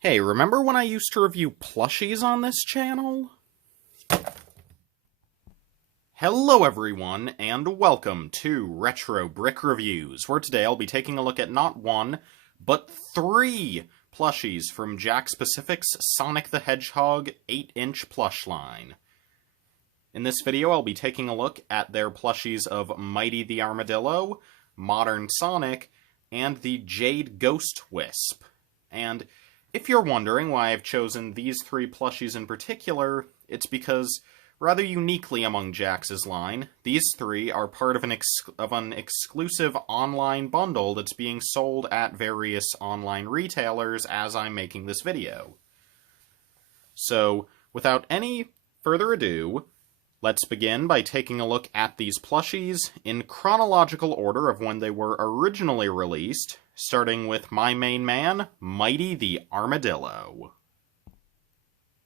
Hey, remember when I used to review plushies on this channel? Hello everyone, and welcome to Retro Brick Reviews, where today I'll be taking a look at not one, but three plushies from Jakks Pacific's Sonic the Hedgehog 8-inch plush line. In this video, I'll be taking a look at their plushies of Mighty the Armadillo, Modern Sonic, and the Jade Wisp. And if you're wondering why I've chosen these three plushies in particular, it's because, rather uniquely among Jakks' line, these three are part of an exclusive online bundle that's being sold at various online retailers as I'm making this video. So, without any further ado, let's begin by taking a look at these plushies in chronological order of when they were originally released, starting with my main man, Mighty the Armadillo.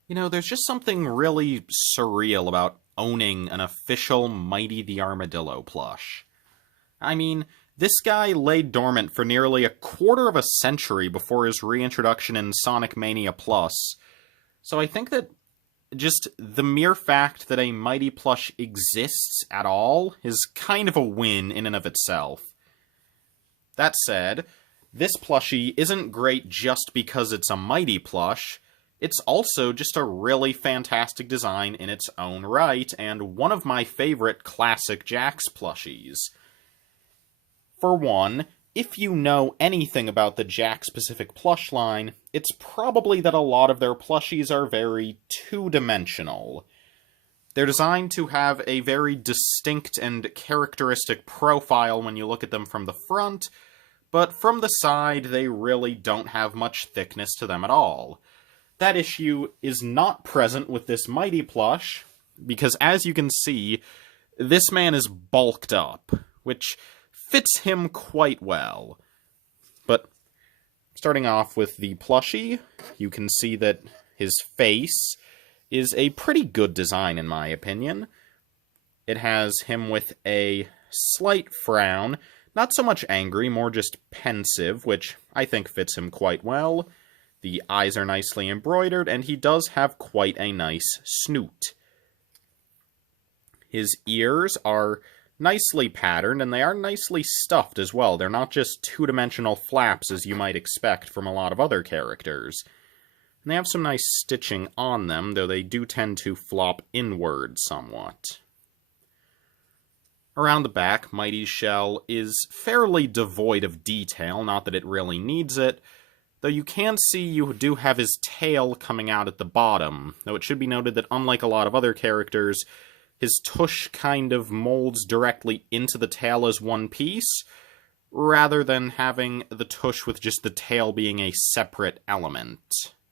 You know, there's just something really surreal about owning an official Mighty the Armadillo plush. I mean, this guy lay dormant for nearly a quarter of a century before his reintroduction in Sonic Mania Plus, so I think that just the mere fact that a Mighty plush exists at all is kind of a win in and of itself. That said, this plushie isn't great just because it's a Mighty plush. It's also just a really fantastic design in its own right, and one of my favorite classic Jakks plushies. For one, if you know anything about the Jakks Pacific plush line, it's probably that a lot of their plushies are very two-dimensional. They're designed to have a very distinct and characteristic profile when you look at them from the front, but from the side, they really don't have much thickness to them at all. That issue is not present with this Mighty plush, because as you can see, this man is bulked up, which fits him quite well. But starting off with the plushie, you can see that his face is a pretty good design in my opinion. It has him with a slight frown, not so much angry, more just pensive, which I think fits him quite well. The eyes are nicely embroidered, and he does have quite a nice snoot. His ears are nicely patterned, and they are nicely stuffed as well. They're not just two-dimensional flaps as you might expect from a lot of other characters. And they have some nice stitching on them, though they do tend to flop inward somewhat. Around the back, Mighty's shell is fairly devoid of detail, not that it really needs it, though you can see you do have his tail coming out at the bottom, though it should be noted that unlike a lot of other characters, his tush kind of molds directly into the tail as one piece, rather than having the tush with just the tail being a separate element.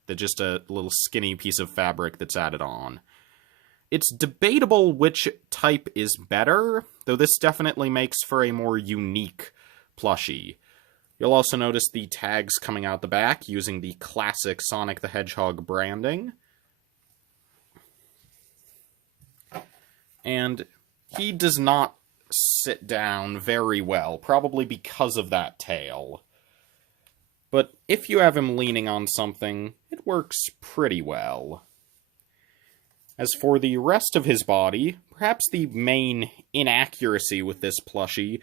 They're just a little skinny piece of fabric that's added on. It's debatable which type is better, though this definitely makes for a more unique plushie. You'll also notice the tags coming out the back using the classic Sonic the Hedgehog branding. And he does not sit down very well, probably because of that tail. But if you have him leaning on something, it works pretty well. As for the rest of his body, perhaps the main inaccuracy with this plushie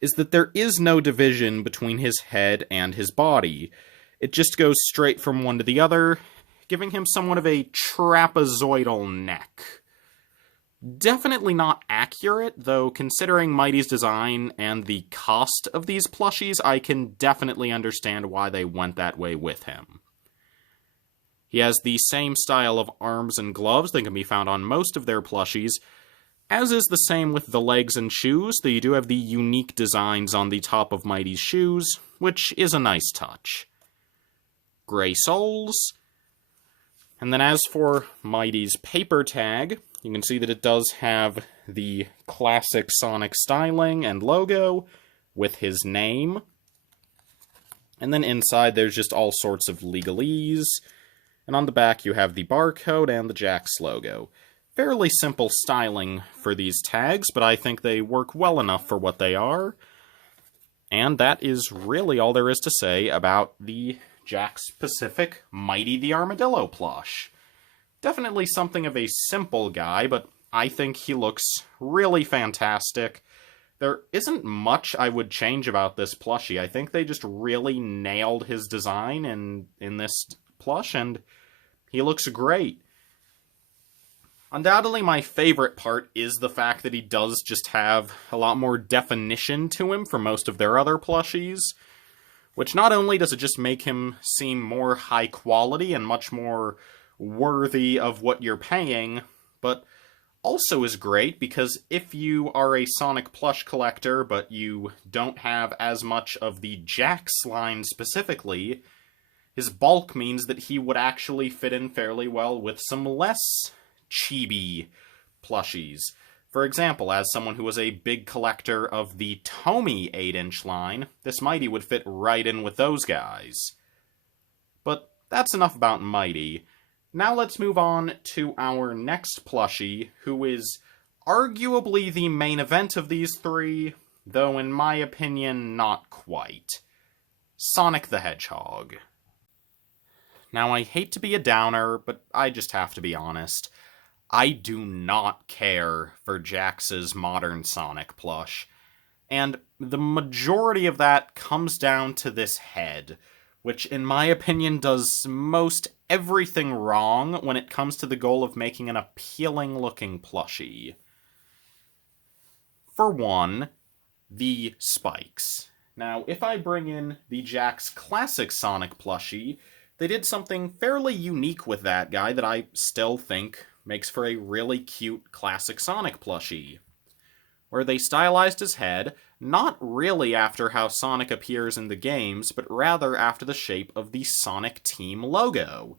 is that there is no division between his head and his body. It just goes straight from one to the other, giving him somewhat of a trapezoidal neck. Definitely not accurate, though considering Mighty's design and the cost of these plushies, I can definitely understand why they went that way with him. He has the same style of arms and gloves that can be found on most of their plushies, as is the same with the legs and shoes, though you do have the unique designs on the top of Mighty's shoes, which is a nice touch. Gray soles. And then as for Mighty's paper tag, you can see that it does have the classic Sonic styling and logo with his name. And then inside there's just all sorts of legalese. And on the back you have the barcode and the Jakks logo. Fairly simple styling for these tags, but I think they work well enough for what they are. And that is really all there is to say about the Jakks Pacific Mighty the Armadillo plush. Definitely something of a simple guy, but I think he looks really fantastic. There isn't much I would change about this plushie. I think they just really nailed his design in this plush, and he looks great. Undoubtedly, my favorite part is the fact that he does just have a lot more definition to him from most of their other plushies, which not only does it just make him seem more high quality and much more worthy of what you're paying, but also is great because if you are a Sonic plush collector but you don't have as much of the Jakks line specifically, his bulk means that he would actually fit in fairly well with some less chibi plushies. For example, as someone who was a big collector of the Tomy 8-inch line, this Mighty would fit right in with those guys. But that's enough about Mighty. Now let's move on to our next plushie, who is arguably the main event of these three, though in my opinion, not quite. Sonic the Hedgehog. Now, I hate to be a downer, but I just have to be honest. I do not care for Jakks' modern Sonic plush, and the majority of that comes down to this head, which in my opinion does most everything wrong when it comes to the goal of making an appealing looking plushie. For one, the spikes. Now, if I bring in the Jakks Classic Sonic plushie, they did something fairly unique with that guy that I still think makes for a really cute classic Sonic plushie, where they stylized his head, not really after how Sonic appears in the games, but rather after the shape of the Sonic Team logo,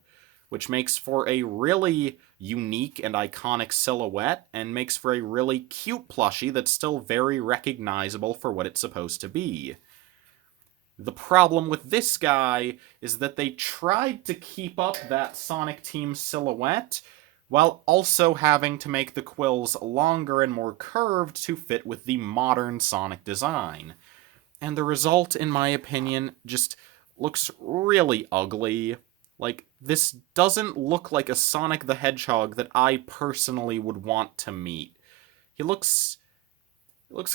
which makes for a really unique and iconic silhouette, and makes for a really cute plushie that's still very recognizable for what it's supposed to be. The problem with this guy is that they tried to keep up that Sonic Team silhouette, while also having to make the quills longer and more curved to fit with the modern Sonic design. And the result, in my opinion, just looks really ugly. Like, this doesn't look like a Sonic the Hedgehog that I personally would want to meet. He looks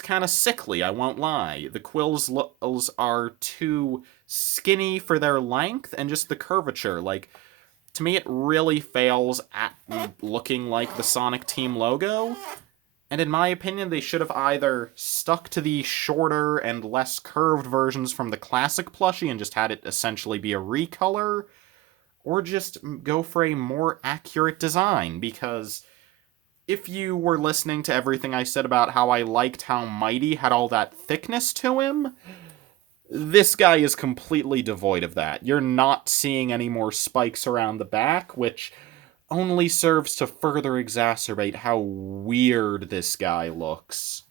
kind of sickly, I won't lie. The quills are too skinny for their length, and just the curvature, like, to me, it really fails at looking like the Sonic Team logo, and in my opinion, they should have either stuck to the shorter and less curved versions from the classic plushie and just had it essentially be a recolor, or just go for a more accurate design, because if you were listening to everything I said about how I liked how Mighty had all that thickness to him, this guy is completely devoid of that. You're not seeing any more spikes around the back, which only serves to further exacerbate how weird this guy looks.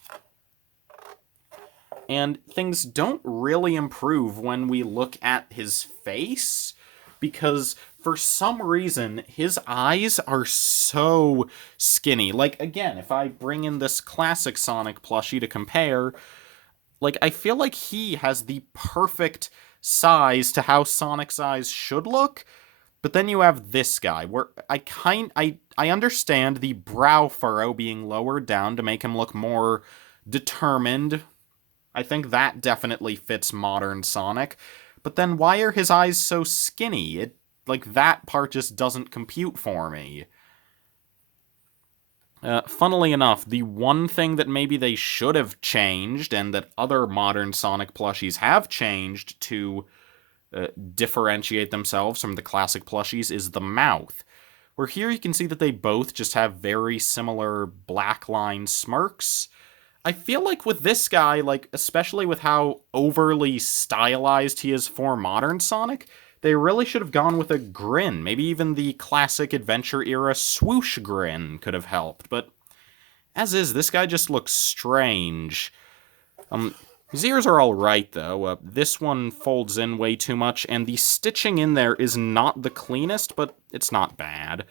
And things don't really improve when we look at his face, because for some reason, his eyes are so skinny. Like, again, if I bring in this classic Sonic plushie to compare, like, I feel like he has the perfect size to how Sonic's eyes should look, but then you have this guy, where I understand the brow furrow being lowered down to make him look more determined. I think that definitely fits modern Sonic, but then why are his eyes so skinny? Like, that part just doesn't compute for me. Funnily enough, the one thing that maybe they should have changed, and that other modern Sonic plushies have changed to differentiate themselves from the classic plushies, is the mouth. Where here you can see that they both just have very similar black line smirks. I feel like with this guy, like, especially with how overly stylized he is for modern Sonic, they really should have gone with a grin. Maybe even the classic adventure-era swoosh grin could have helped. But as is, this guy just looks strange. His ears are alright, though. This one folds in way too much, and the stitching in there is not the cleanest, but it's not bad.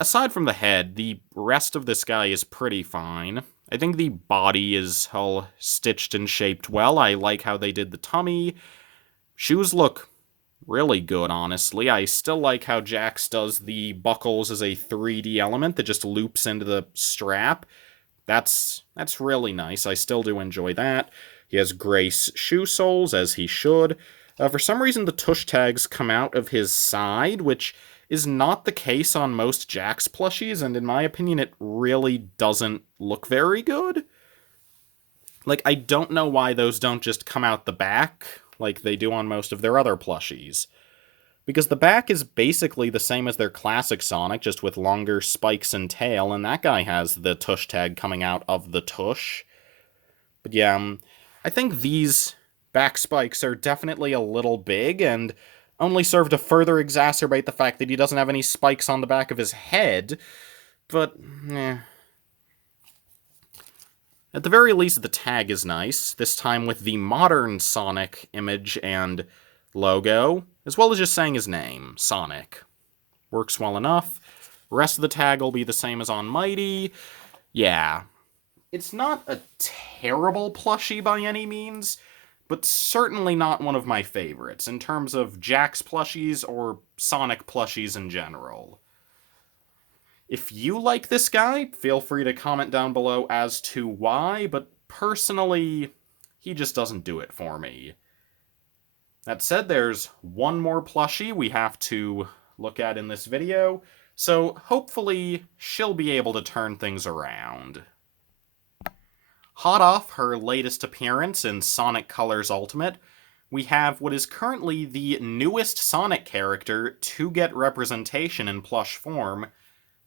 Aside from the head, the rest of this guy is pretty fine. I think the body is all stitched and shaped well. I like how they did the tummy. Shoes look really good, honestly. I still like how Jakks does the buckles as a 3D element that just loops into the strap. That's really nice. I still do enjoy that. He has gray shoe soles, as he should. For some reason, the tush tags come out of his side, which is not the case on most Jakks plushies, and in my opinion, it really doesn't look very good. Like, I don't know why those don't just come out the back, like they do on most of their other plushies. Because the back is basically the same as their classic Sonic, just with longer spikes and tail, and that guy has the tush tag coming out of the tush. But yeah, I think these back spikes are definitely a little big, and only serve to further exacerbate the fact that he doesn't have any spikes on the back of his head, but, eh. At the very least, the tag is nice, this time with the modern Sonic image and logo, as well as just saying his name, Sonic. Works well enough. Rest of the tag will be the same as on Mighty. Yeah. It's not a terrible plushie by any means, but certainly not one of my favorites in terms of Jakks plushies or Sonic plushies in general. If you like this guy, feel free to comment down below as to why, but personally, he just doesn't do it for me. That said, there's one more plushie we have to look at in this video, so hopefully she'll be able to turn things around. Hot off her latest appearance in Sonic Colors Ultimate, we have what is currently the newest Sonic character to get representation in plush form,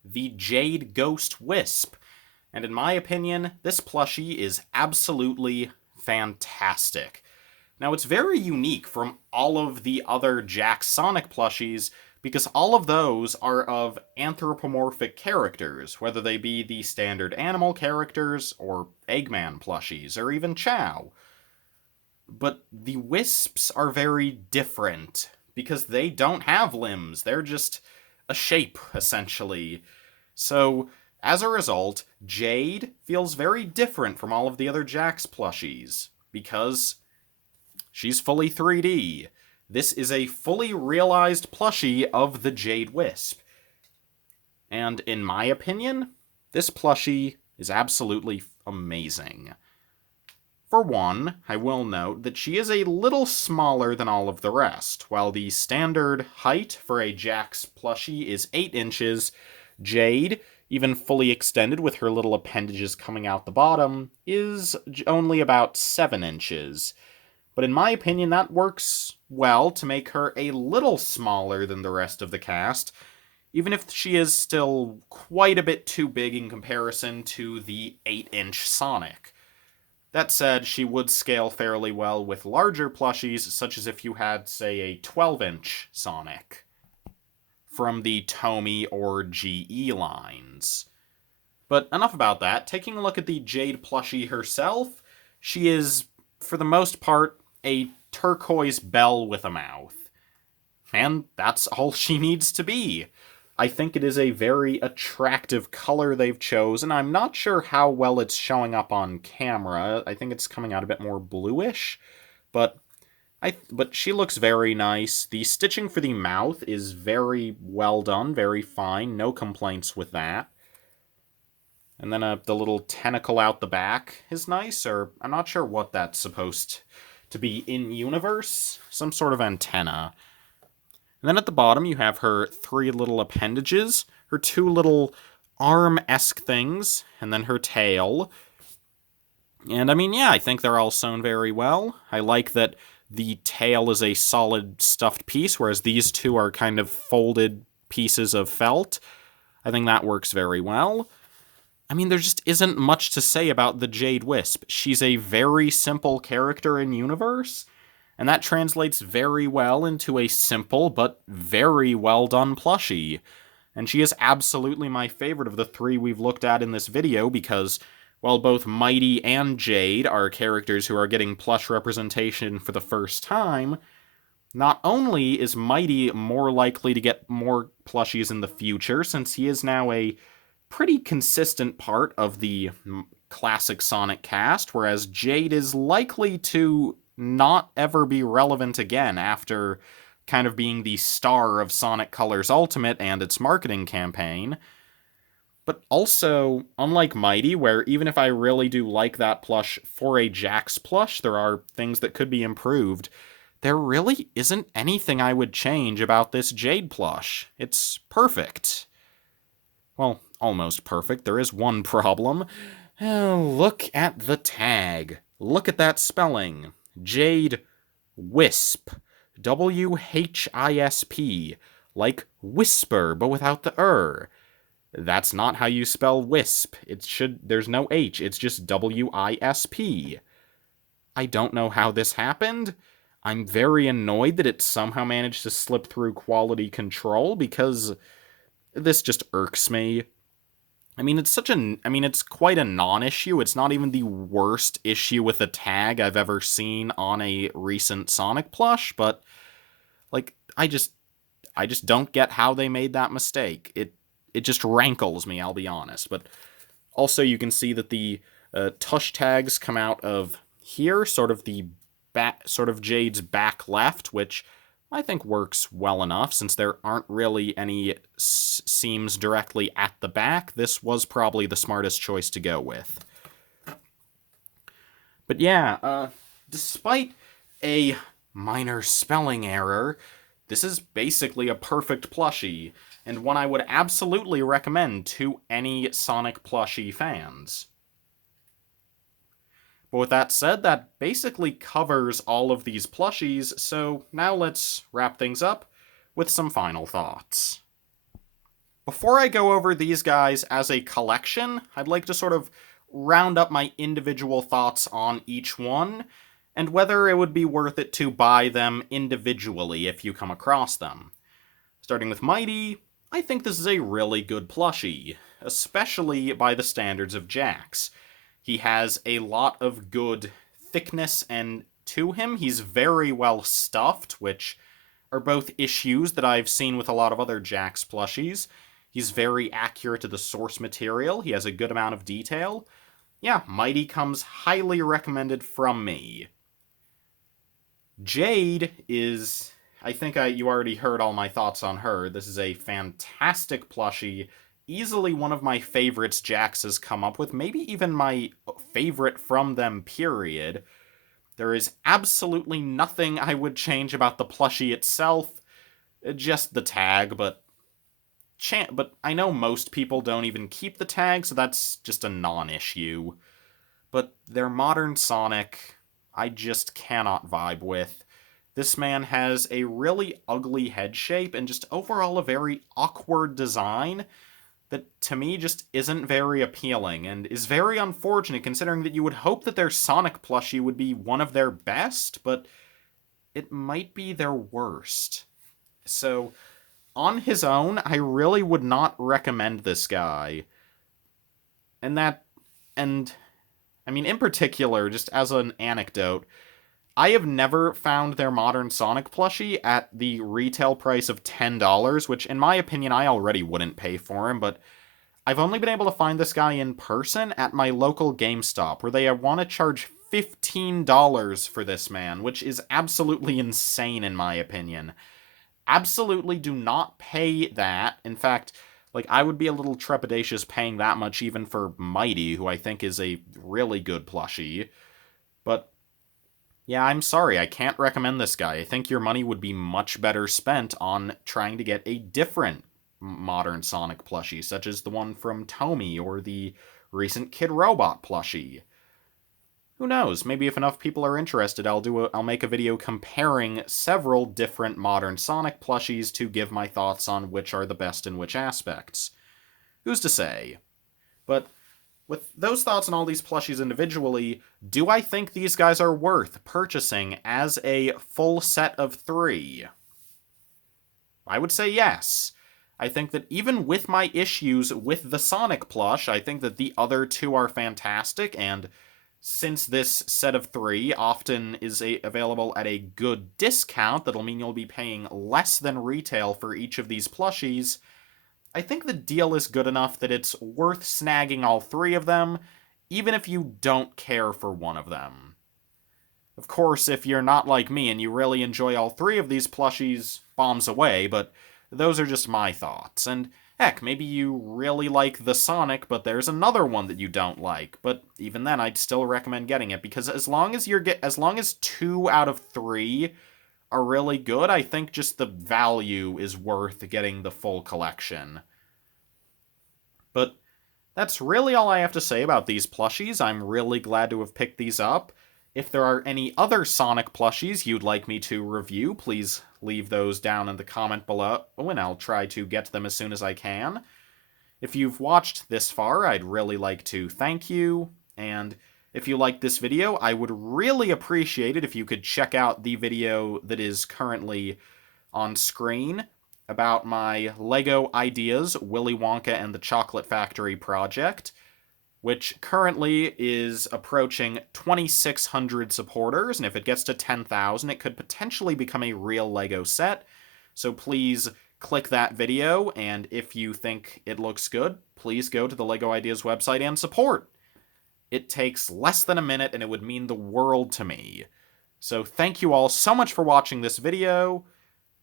the Jade Wisp. And in my opinion, this plushie is absolutely fantastic. Now, it's very unique from all of the other Jakks Sonic plushies, because all of those are of anthropomorphic characters, whether they be the standard animal characters, or Eggman plushies, or even Chow. But the Wisps are very different, because they don't have limbs, they're just a shape, essentially. So, as a result, Jade feels very different from all of the other Jakks plushies, because she's fully 3D. This is a fully realized plushie of the Jade Wisp. And in my opinion, this plushie is absolutely amazing. For one, I will note that she is a little smaller than all of the rest. While the standard height for a Jakks plushie is 8 inches, Jade, even fully extended with her little appendages coming out the bottom, is only about 7 inches. But in my opinion, that works well to make her a little smaller than the rest of the cast, even if she is still quite a bit too big in comparison to the 8-inch Sonic. That said, she would scale fairly well with larger plushies, such as if you had, say, a 12-inch Sonic from the Tomy or GE lines. But enough about that. Taking a look at the Jade plushie herself, she is, for the most part, a turquoise bell with a mouth. And that's all she needs to be. I think it is a very attractive color they've chosen. I'm not sure how well it's showing up on camera. I think it's coming out a bit more bluish, but she looks very nice. The stitching for the mouth is very well done, very fine. No complaints with that. And then the little tentacle out the back is nice, or I'm not sure what that's supposed to be in-universe. Some sort of antenna. And then at the bottom, you have her 3 little appendages, her 2 little arm-esque things, and then her tail. And I mean, yeah, I think they're all sewn very well. I like that the tail is a solid stuffed piece, whereas these 2 are kind of folded pieces of felt. I think that works very well. I mean, there just isn't much to say about the Jade Wisp. She's a very simple character in universe, and that translates very well into a simple but very well done plushie. And she is absolutely my favorite of the 3 we've looked at in this video because, while both Mighty and Jade are characters who are getting plush representation for the first time, not only is Mighty more likely to get more plushies in the future, since he is now a pretty consistent part of the classic Sonic cast, whereas Jade is likely to not ever be relevant again after kind of being the star of Sonic Colors Ultimate and its marketing campaign. But also, unlike Mighty, where even if I really do like that plush for a Jakks plush, there are things that could be improved, there really isn't anything I would change about this Jade plush. It's perfect. Well, almost perfect. There is one problem. Look at the tag. Look at that spelling. Jade Wisp. W-H-I-S-P. Like whisper, but without the er. That's not how you spell wisp. There's no H, it's just W-I-S-P. I don't know how this happened. I'm very annoyed that it somehow managed to slip through quality control, because this just irks me. I mean, it's quite a non-issue. It's not even the worst issue with a tag I've ever seen on a recent Sonic plush, but, like, I just don't get how they made that mistake. It just rankles me, I'll be honest. But also, you can see that the tush tags come out of here, sort of Jade's back left, which I think works well enough, since there aren't really any seams directly at the back. This was probably the smartest choice to go with. But yeah, despite a minor spelling error, this is basically a perfect plushie, and one I would absolutely recommend to any Sonic plushie fans. But with that said, that basically covers all of these plushies, so now let's wrap things up with some final thoughts. Before I go over these guys as a collection, I'd like to sort of round up my individual thoughts on each one, and whether it would be worth it to buy them individually if you come across them. Starting with Mighty, I think this is a really good plushie, especially by the standards of Jakks. He has a lot of good thickness and to him. He's very well stuffed, which are both issues that I've seen with a lot of other Jakks plushies. He's very accurate to the source material. He has a good amount of detail. Yeah, Mighty comes highly recommended from me. Jade is... I think you already heard all my thoughts on her. This is a fantastic plushie. Easily one of my favorites Jakks has come up with. Maybe even my favorite from them, period. There is absolutely nothing I would change about the plushie itself. Just the tag, but I know most people don't even keep the tag, so that's just a non-issue. But their modern Sonic, I just cannot vibe with. This man has a really ugly head shape and just overall a very awkward design that to me just isn't very appealing and is very unfortunate, considering that you would hope that their Sonic plushie would be one of their best, but it might be their worst. So, on his own, I really would not recommend this guy. And I mean, in particular, just as an anecdote, I have never found their modern Sonic plushie at the retail price of $10, which in my opinion I already wouldn't pay for him, but I've only been able to find this guy in person at my local GameStop, where they want to charge $15 for this man, which is absolutely insane in my opinion. Absolutely do not pay that. In fact, like, I would be a little trepidatious paying that much even for Mighty, who I think is a really good plushie. But yeah, I'm sorry, I can't recommend this guy. I think your money would be much better spent on trying to get a different modern Sonic plushie, such as the one from Tomy or the recent Kid Robot plushie. Who knows, maybe if enough people are interested, I'll make a video comparing several different modern Sonic plushies to give my thoughts on which are the best in which aspects. Who's to say? But with those thoughts on all these plushies individually, do I think these guys are worth purchasing as a full set of 3? I would say yes. I think that even with my issues with the Sonic plush, I think that the other 2 are fantastic, and since this set of 3 often is available at a good discount, that'll mean you'll be paying less than retail for each of these plushies, I think the deal is good enough that it's worth snagging all 3 of them, even if you don't care for one of them. Of course, if you're not like me and you really enjoy all three of these plushies, bombs away, but those are just my thoughts. And heck, maybe you really like the Sonic, but there's another one that you don't like. But even then, I'd still recommend getting it, because as long as 2 out of 3 are really good, I think just the value is worth getting the full collection. But that's really all I have to say about these plushies. I'm really glad to have picked these up. If there are any other Sonic plushies you'd like me to review, please leave those down in the comment below, and I'll try to get to them as soon as I can. If you've watched this far, I'd really like to thank you, and if you liked this video, I would really appreciate it if you could check out the video that is currently on screen about my LEGO Ideas Willy Wonka and the Chocolate Factory project, which currently is approaching 2,600 supporters, and if it gets to 10,000, it could potentially become a real LEGO set. So please click that video, and if you think it looks good, please go to the LEGO Ideas website and support. It takes less than a minute, and it would mean the world to me. So thank you all so much for watching this video,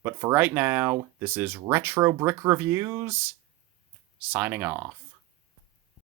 but for right now, this is Retro Brick Reviews, signing off.